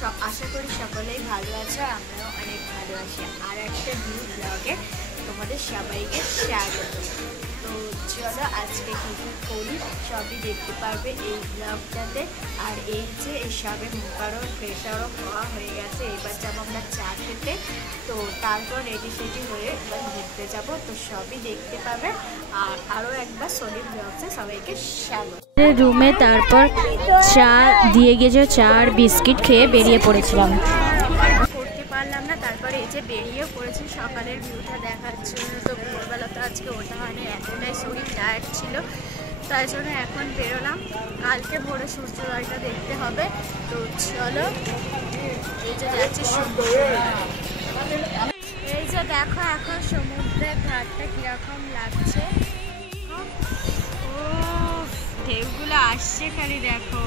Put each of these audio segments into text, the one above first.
আশা করি সকলেই ভালো আছো, আমরাও অনেক ভালো আছি। আর একটা নিউ ব্লগে তোমাদের সবাইকে স্বাগত। তো চলো আজকে কী কী করি সবই দেখতে পারবে এই ব্লগটাতে। আর এই যে এই সবে মুখারও প্রেশারও খাওয়া হয়ে গেছে, এবার যাবো আমরা চা খেতে। তো তারপর রেডি সেডি হয়ে এবার ঘুরতে যাবো, তো সবই দেখতে পাবে। আর আরও একবার সোনি ব্লগসে সবাইকে স্বাগত। রুমে তারপর চা দিয়ে গেছে, চা আর বিস্কিট খেয়ে বেরিয়ে পড়েছিলাম। করতে পারলাম না, তারপরে এই যে বেরিয়ে পড়েছি সকালের ভিউটা দেখার জন্য। তো ভোরবেলা তো আজকে ওঠা হয়নি, এতটাই শরীর টায়ার্ড ছিল, তাই জন্য এখন বেরোলাম। কালকে ভোরে সূর্যোদয়টা দেখতে হবে। তো চলো এই যে যাচ্ছি সমুদ্র। এই যে দেখো এখন সমুদ্রের ঘাটটা কিরকম লাগছে। ও ঢেউগুলো আসছে খালি দেখো।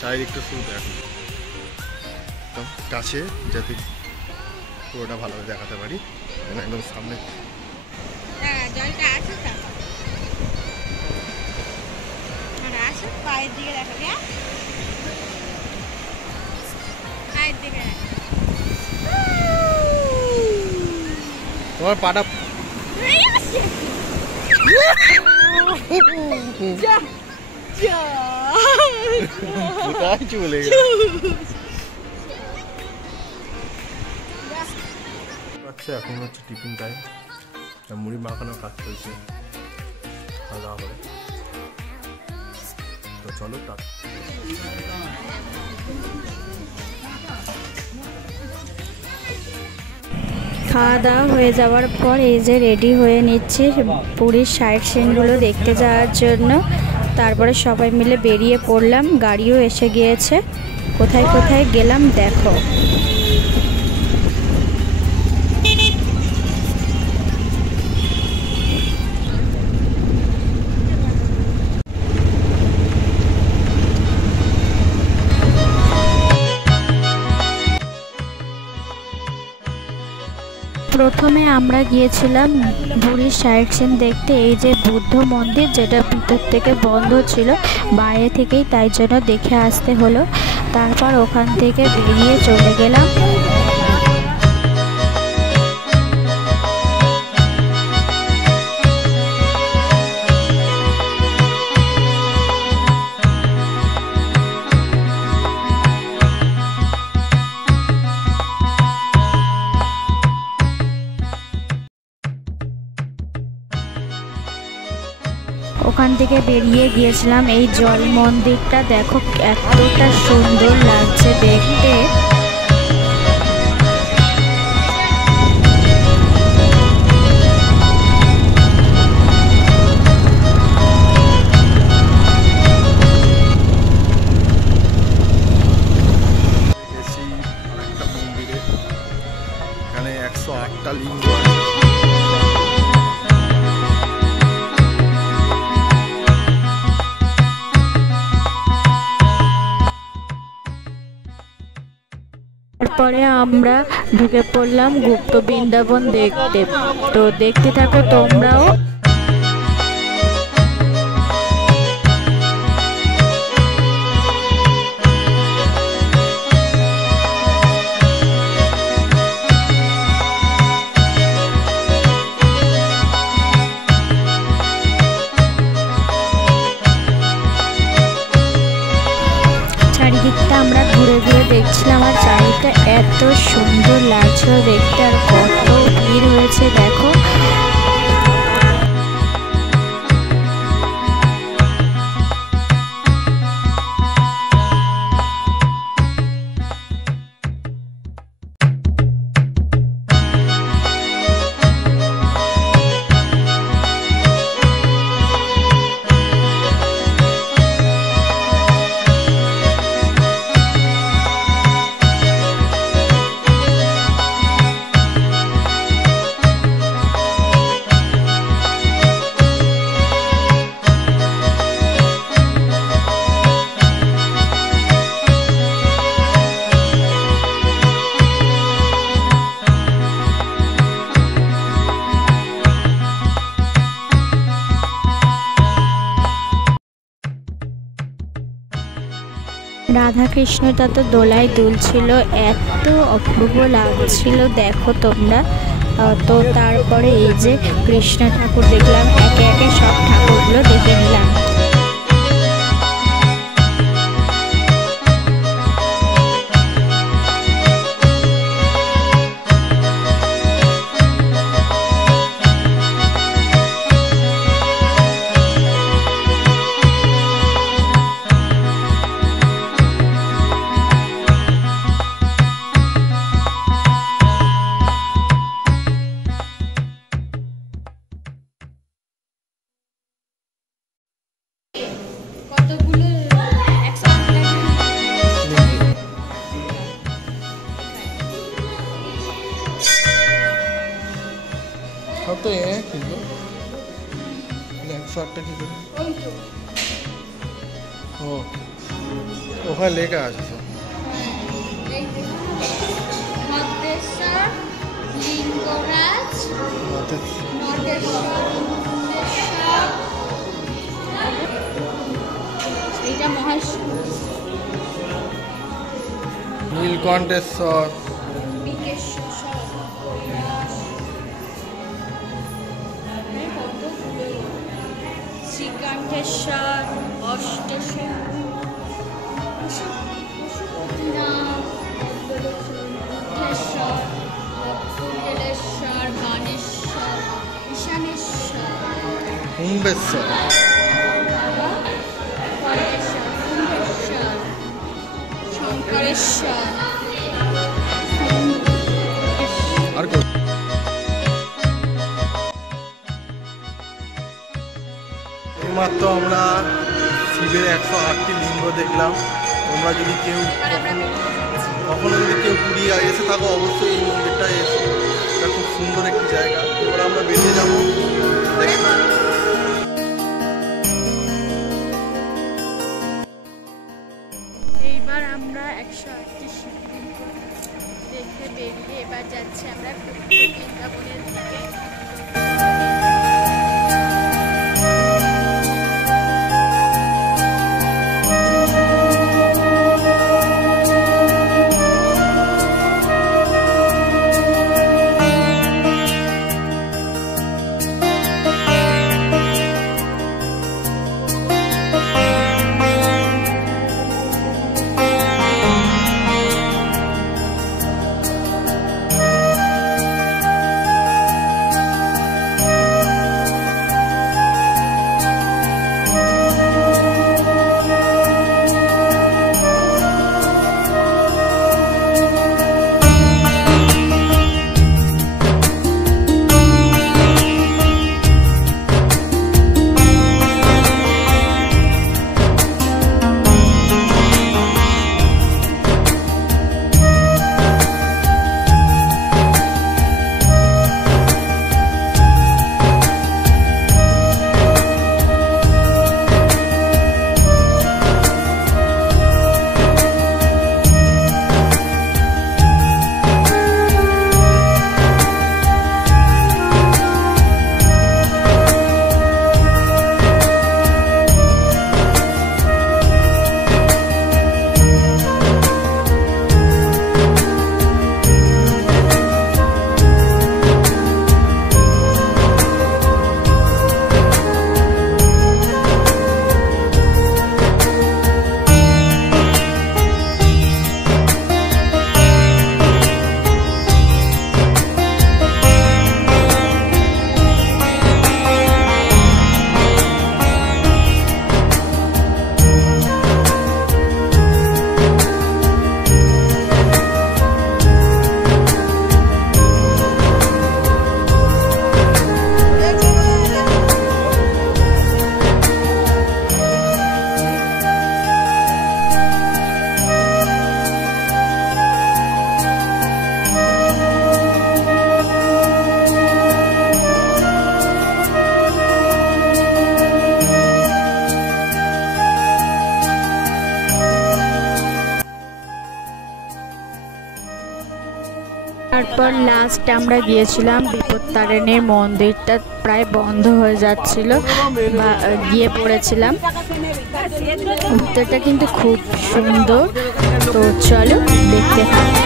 চারিদিকটা শুধু দেখো কাছে, যাতে পুরোটা ভালোভাবে দেখাতে পারি। একদম সামনে জলটা আছে তো, আসো পায়ের দিকে দেখাবি। হ্যাঁ পায়ের দিকে তোমার পাটা কোথায় চলে গেল। আচ্ছা এখন হচ্ছে টিফিন টাইম, মুড়ি মাখানোর কাজ চলছে, খাওয়া দাওয়া হবে। তো চলো খাওয়া দাওয়া হয়ে যাওয়ার পর এই যে রেডি হয়ে নিচ্ছি পুরীর সাইড সিনগুলো দেখতে যাওয়ার জন্য। তারপরে সবাই মিলে বেরিয়ে পড়লাম, গাড়িও এসে গিয়েছে। কোথায় কোথায় গেলাম দেখো। প্রথমে আমরা গিয়েছিলাম পুরীর সাইড সিন দেখতে। এই যে বুদ্ধ মন্দির, যেটা ভিতর থেকে বন্ধ ছিল, বাইরে থেকেই, তাই জন্য দেখে আসতে হলো। তারপর ওখান থেকে বেরিয়ে চলে গেলাম। ওখান থেকে বেরিয়ে গিয়েছিলাম এই জল মন্দিরটা। দেখো এতটা সুন্দর লাগছে দেখতে। আরেকটা মন্দিরে, এখানে 108টা লিঙ্গ। তারপরে আমরা ঢুকে পড়লাম গুপ্ত বৃন্দাবন দেখতে। তো দেখতে থাকো তোমরাও। চারিদিকটা আমরা ঘুরে ঘুরে দেখছিলাম, আর চারিদিকটা এত সুন্দর লাগছিল দেখতে। আর কত ভিড় হয়েছে দেখো। রাধা কৃষ্ণটা তো দোলায় দুলছিল, এত অপূর্ব লাগছিল দেখো তোমরা। তো তারপরে এই যে কৃষ্ণ ঠাকুর দেখলাম, একে একে সব ঠাকুরগুলো দেখে নিলাম। কতগুলো সব তো কিন্তু 108টা কি করে? ও ওখানে লেখা আছে সব। মধ্যেশ্বর, লিঙ্গরাজ, এইটা মহেশ্বর, নীলকণ্ঠেশ্বর, শ্রীকণ্ঠেশ্বর, অষ্টেশ্বর, বুদ্ধেশ্বর, কুণ্ডলেশ্বর, বানেশ্বর, ঈশানেশ্বর, কুম্ভেশ্বর, শঙ্করেশ্বর, আর এইমাত্র আমরা শিবের 108টি লিঙ্গ দেখলাম। তোমরা যদি কেউ কখনো যদি কেউ পুরী এসে থাকো অবশ্যই এই মন্দিরটা এসো, এটা খুব সুন্দর একটি জায়গা। এবার আমরা বেরিয়ে যাবো। এইবার আমরা 108টি শিবলিঙ্গ দেখে বেরিয়ে এবার যাচ্ছি আমরা বৃন্দাবনের দিকে। তারপর লাস্ট আমরা গিয়েছিলাম বিপত্তারিণীর মন্দিরটা প্রায় বন্ধ হয়ে যাচ্ছিল বা গিয়ে পড়েছিলাম। ভিতরটা কিন্তু খুব সুন্দর, তো চলো দেখতে থাকি।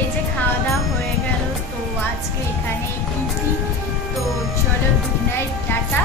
এই যে খাওয়া দাওয়া হয়ে গেল, তো আজকে এখানেই তো চলো গুড নাইট, টাটা।